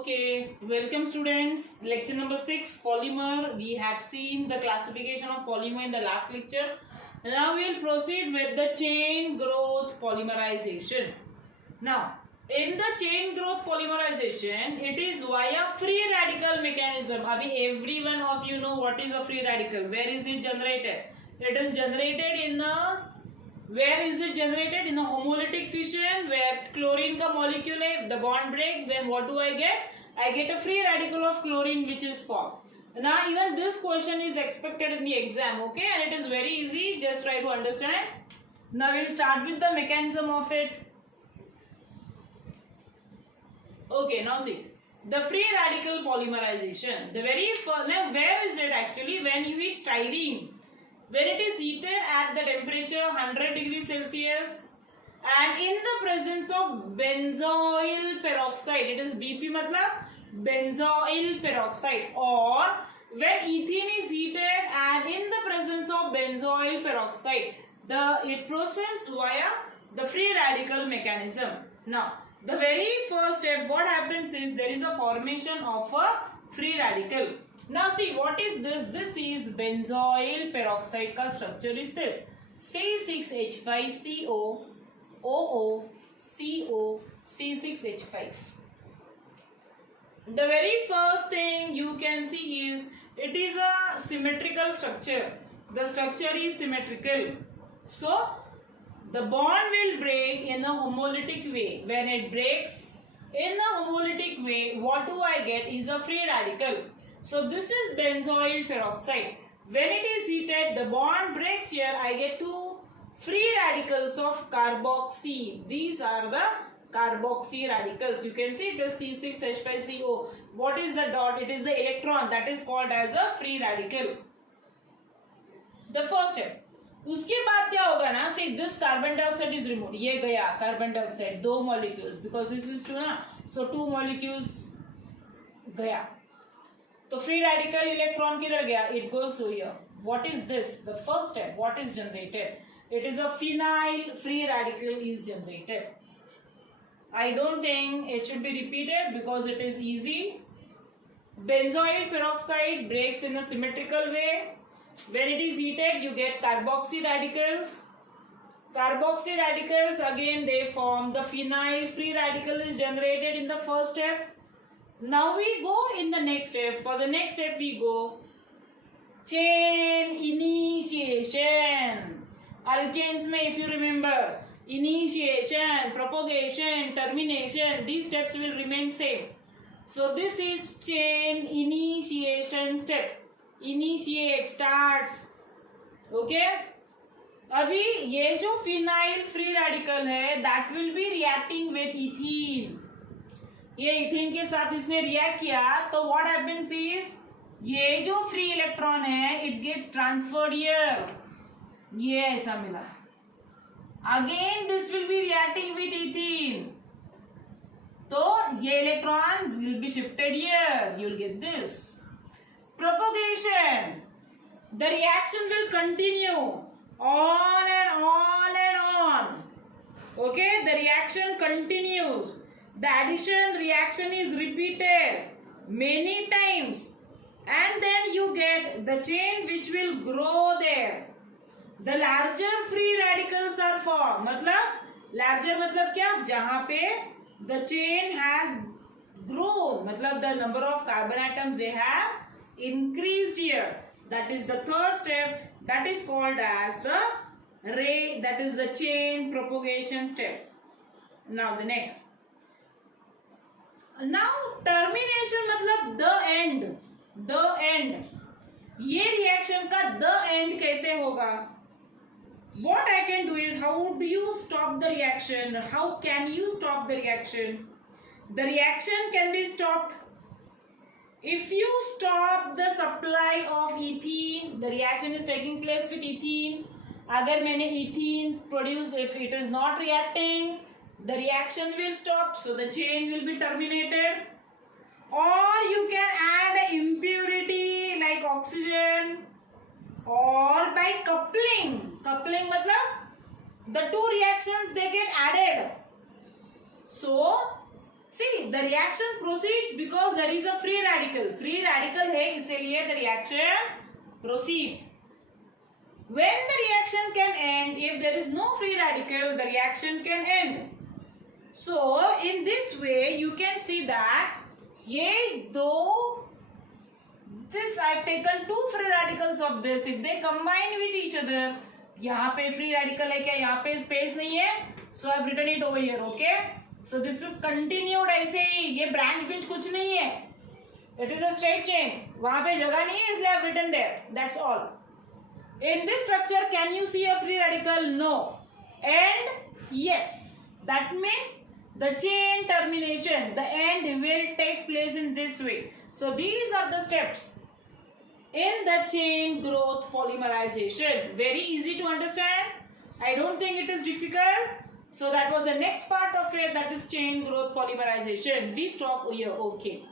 Okay, welcome students. Lecture number 6, polymer. We had seen the classification of polymer in the last lecture. Now we will proceed with the chain growth polymerization. Now, in the chain growth polymerization, it is via free radical mechanism. Abhi every one of you know what is a free radical. Where is it generated? It is generated in the Where is it generated? In a homolytic fission where chlorine ka molecule hai, the bond breaks, then what do I get? I get a free radical of chlorine which is formed. Now even this question is expected in the exam, okay, and it is very easy, just try to understand. Now we will start with the mechanism of it. Okay, now see, the free radical polymerization, the very first, now where is it actually? When you heat styrene, when it is heated at the temperature 100 degrees Celsius and in the presence of benzoyl peroxide, it is BP matlab benzoyl peroxide, or when ethene is heated and in the presence of benzoyl peroxide, it processes via the free radical mechanism. Now the very first step, what happens is there is a formation of a free radical. Now see, what is this? This is benzoyl peroxide ka structure is this C6H5CO OO CO C6H5. The very first thing you can see is it is a symmetrical structure. The structure is symmetrical. So the bond will break in a homolytic way. When it breaks in a homolytic way, what do I get is a free radical. So this is benzoyl peroxide. When it is heated, the bond breaks here. I get two free radicals of carboxy. These are the carboxy radicals. You can see it is C6H5CO. What is the dot? It is the electron that is called as a free radical. The first step. उसके बाद क्या होगा ना? See, this carbon dioxide is removed. ये गया carbon dioxide, दो molecules, because this is 2 ना, so 2 molecules गया. तो free radical electron किधर गया? It goes here. What is this? The first step. What is generated? It is a phenyl free radical is generated. I don't think it should be repeated because it is easy. Benzoyl peroxide breaks in a symmetrical way. When it is heated, you get carboxy radicals. Carboxy radicals, again they form the phenyl free radical is generated in the first step. Now we go in the next step. For the next step we go chain initiation. Alkanes mein, if you remember, initiation, propagation, termination, these steps will remain same. So this is chain initiation step. Initiate, starts. Okay. अभी ये जो phenyl free radical है, that will be reacting with ethene. ये ethane के साथ इसने react किया, तो व्हाट हैपेंस इज ये जो फ्री इलेक्ट्रॉन है इट गेट्स ट्रांसफर्ड हियर, ये ऐसा मिला. Again this will be reacting with ethane, तो ये electron will be shifted here, you will get this. Propagation, the reaction will continue on and on and on. Okay, the reaction continues. The addition reaction is repeated many times and then you get the chain which will grow there. The larger free radicals are formed. मतलब larger मतलब क्या? जहाँ पे the chain has grown, मतलब the number of carbon atoms they have increased here. That is the third step. That is called as the that is the chain propagation step. Now the next. Now termination मतलब the end. The end. ये reaction का the end कैसे होगा? What I can do is, how do you stop the reaction? How can you stop the reaction? The reaction can be stopped if you stop the supply of ethene. The reaction is taking place with ethene. अगर मैंने ethene produced, if it is not reacting, the reaction will stop, so the chain will be terminated. Or you can add an impurity like oxygen, or by coupling. Coupling matlab the two reactions they get added. So See, the reaction proceeds because there is a free radical. Free radical है इसलिए the reaction proceeds. When the reaction can end, if there is no free radical, the reaction can end. So, in this way, you can see that ये दो, this I have taken two free radicals of this. If they combine with each other, यहाँ पे free radical है क्या? यहाँ पे space नहीं है. So, I have written it over here. Okay. So this is continued ऐसे ही. ये branch bench कुछ नहीं है. It is a straight chain. वहाँ पे जगह नहीं है इसलिए I have written there. That's all. In this structure, can you see a free radical? No. And yes, that means the chain termination, the end will take place in this way. So these are the steps in the chain growth polymerization. Very easy to understand. I don't think it is difficult. So that was the next part of it, that is chain growth polymerization. We stop here. Okay.